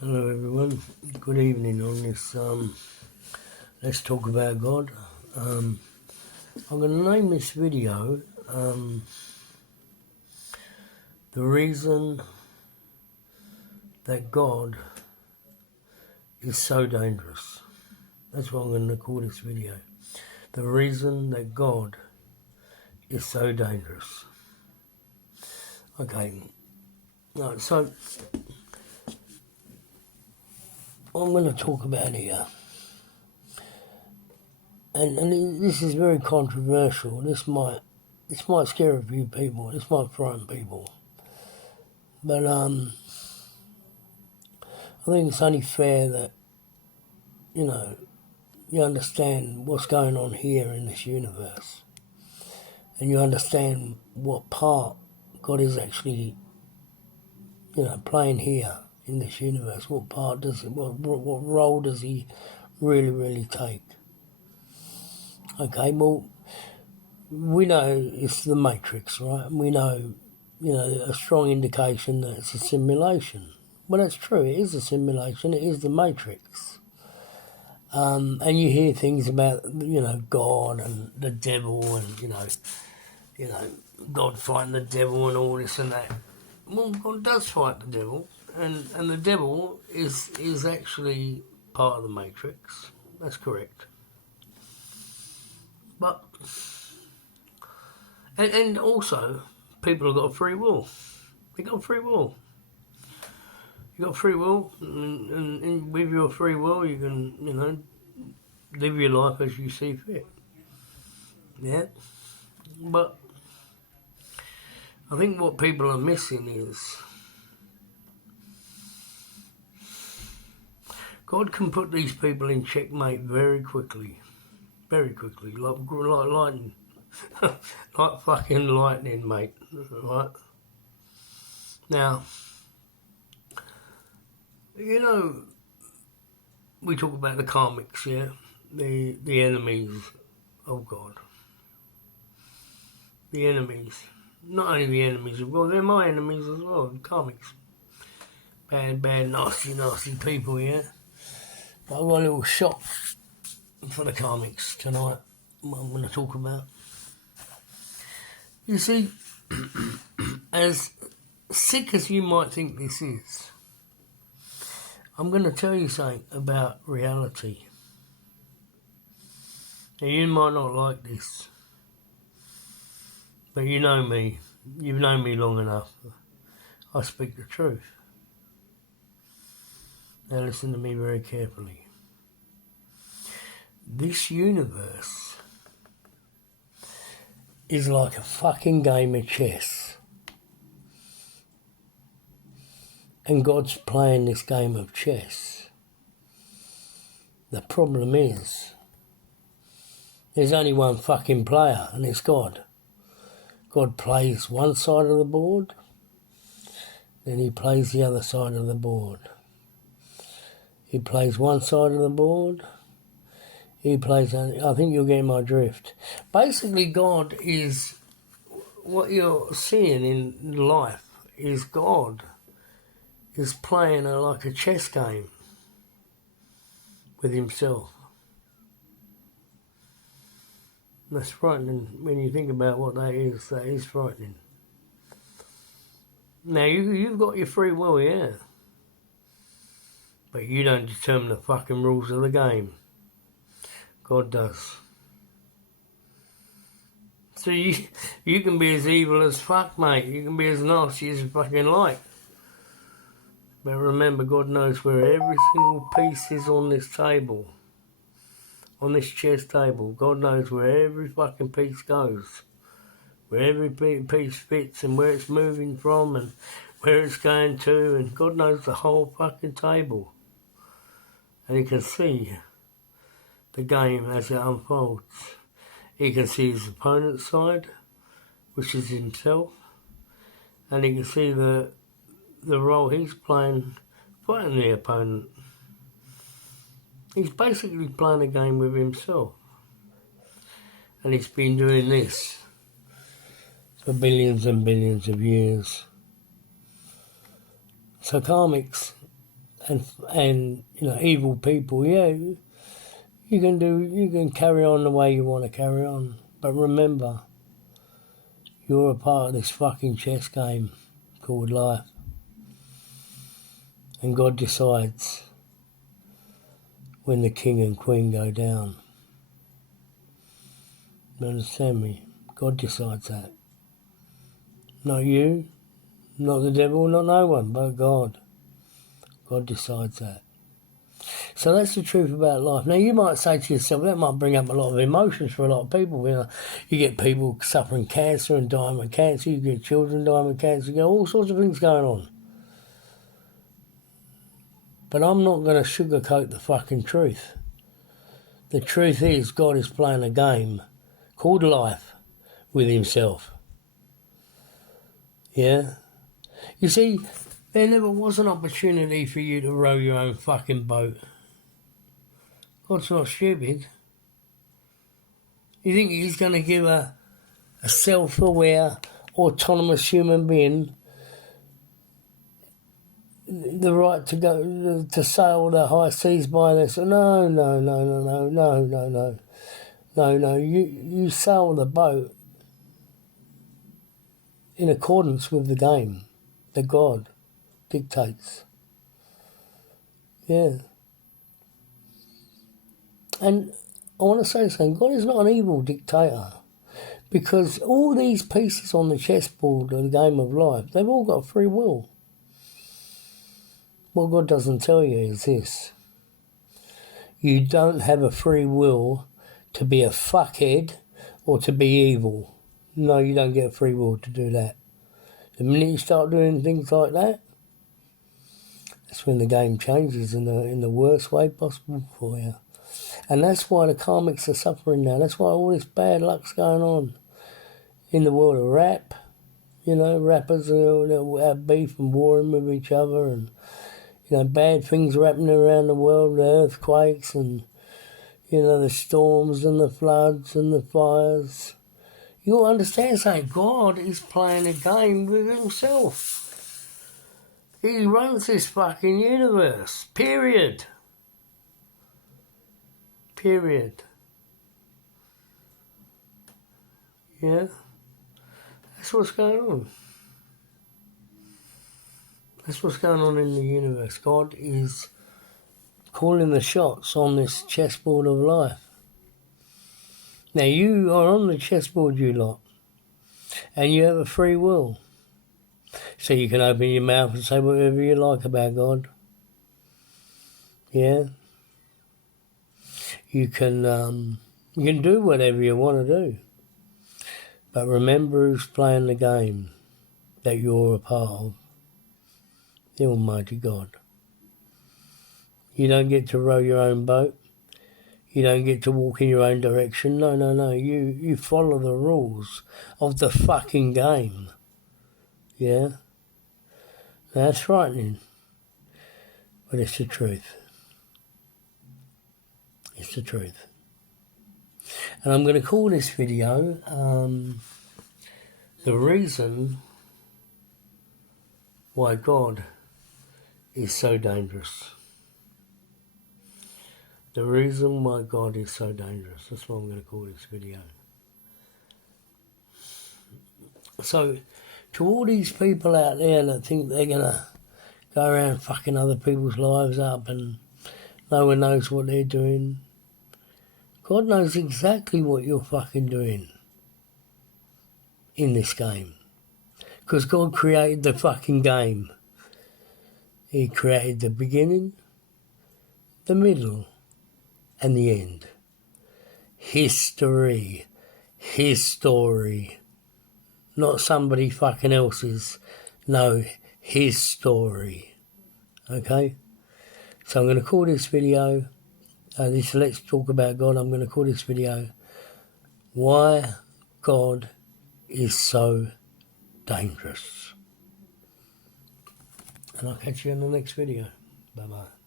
Hello everyone, good evening on this Let's Talk About God. I'm going to name this video The Reason That God is So Dangerous. That's what I'm going to call this video. The Reason That God is So Dangerous. Okay, right, so I'm going to talk about here. And this is very controversial. This might scare a few people. This might frighten people. But I think it's only fair that, you understand what's going on here in this universe. And you understand what part God is actually, playing here in this universe. What part does it, what role does he really take? Okay, well, we know it's the Matrix, right? And we know, a strong indication that it's a simulation. Well, that's true. It is a simulation. It is the Matrix. And you hear things about, God and the devil and, God fighting the devil and all this and that. Well, God does fight the devil. And the devil is actually part of the Matrix. That's correct. But... And also, people have got free will. They got free will. You got free will, and with your free will, you can, live your life as you see fit. Yeah, but I think what people are missing is God can put these people in checkmate very quickly, like lightning, like fucking lightning, mate. Right now. We talk about the karmics, yeah? The enemies of God. The enemies. Not only the enemies of God, they're my enemies as well, the karmics. Bad, nasty people, yeah? But I've got a little shot for the karmics tonight, what I'm going to talk about. You see, as sick as you might think this is, I'm going to tell you something about reality. Now, you might not like this, but you know me. You've known me long enough. I speak the truth. Now listen to me very carefully. This universe is like a fucking game of chess. And God's playing this game of chess. The problem is, there's only one fucking player, and it's God. God plays one side of the board, then he plays the other side of the board. He plays one side of the board, he plays... I think you'll get my drift. Basically, God is... What you're seeing in life is God is playing like a chess game with himself. That's frightening when you think about what that is. That is frightening. Now, you've got your free will, yeah. But you don't determine the fucking rules of the game. God does. So you can be as evil as fuck, mate. You can be as nasty as you fucking like. But remember, God knows where every single piece is on this table. On this chess table. God knows where every fucking piece goes. Where every piece fits and where it's moving from and where it's going to. And God knows the whole fucking table. And he can see the game as it unfolds. He can see his opponent's side, which is himself. And he can see the role he's playing, fighting the opponent. He's basically playing a game with himself. And he's been doing this for billions and billions of years. So karmics and evil people, yeah, you can carry on the way you want to carry on. But remember, you're a part of this fucking chess game called life. And God decides when the king and queen go down. You understand me? God decides that. Not you, not the devil, not no one, but God. God decides that. So that's the truth about life. Now you might say to yourself, that might bring up a lot of emotions for a lot of people. You get people suffering cancer and dying with cancer, you get children dying with cancer, you get all sorts of things going on. But I'm not going to sugarcoat the fucking truth. The truth is God is playing a game called life with himself. Yeah? You see, there never was an opportunity for you to row your own fucking boat. God's not stupid. You think he's going to give a self-aware, autonomous human being the right to go to sail the high seas by this? No. You sail the boat in accordance with the game that God dictates. Yeah. And I want to say something. God is not an evil dictator, because all these pieces on the chessboard of the game of life, they've all got free will. What God doesn't tell you is this: you don't have a free will to be a fuckhead or to be evil. No, you don't get free will to do that. The minute you start doing things like that, that's when the game changes in the worst way possible for you. And that's why the karmics are suffering now. That's why all this bad luck's going on in the world of rap. Rappers have beef and warring with each other, and bad things are happening around the world, the earthquakes and the storms and the floods and the fires. You understand something? God is playing a game with himself. He runs this fucking universe. Period. Yeah? That's what's going on. That's what's going on in the universe. God is calling the shots on this chessboard of life. Now you are on the chessboard, you lot, and you have a free will. So you can open your mouth and say whatever you like about God. Yeah? You can do whatever you want to do. But remember who's playing the game that you're a part of. The Almighty God. You don't get to row your own boat. You don't get to walk in your own direction. No. You follow the rules of the fucking game. Yeah? That's frightening. But it's the truth. It's the truth. And I'm going to call this video the reason why God is so dangerous. The reason why God is so dangerous. That's what I'm going to call this video. So, to all these people out there that think they're going to go around fucking other people's lives up and no one knows what they're doing, God knows exactly what you're fucking doing in this game. Because God created the fucking game. He created the beginning, the middle, and the end. History. His story. Not somebody fucking else's. No, his story. Okay? So I'm going to call this video, this Let's Talk About God, I'm going to call this video, Why God is So Dangerous. And I'll catch you in the next video. Bye-bye.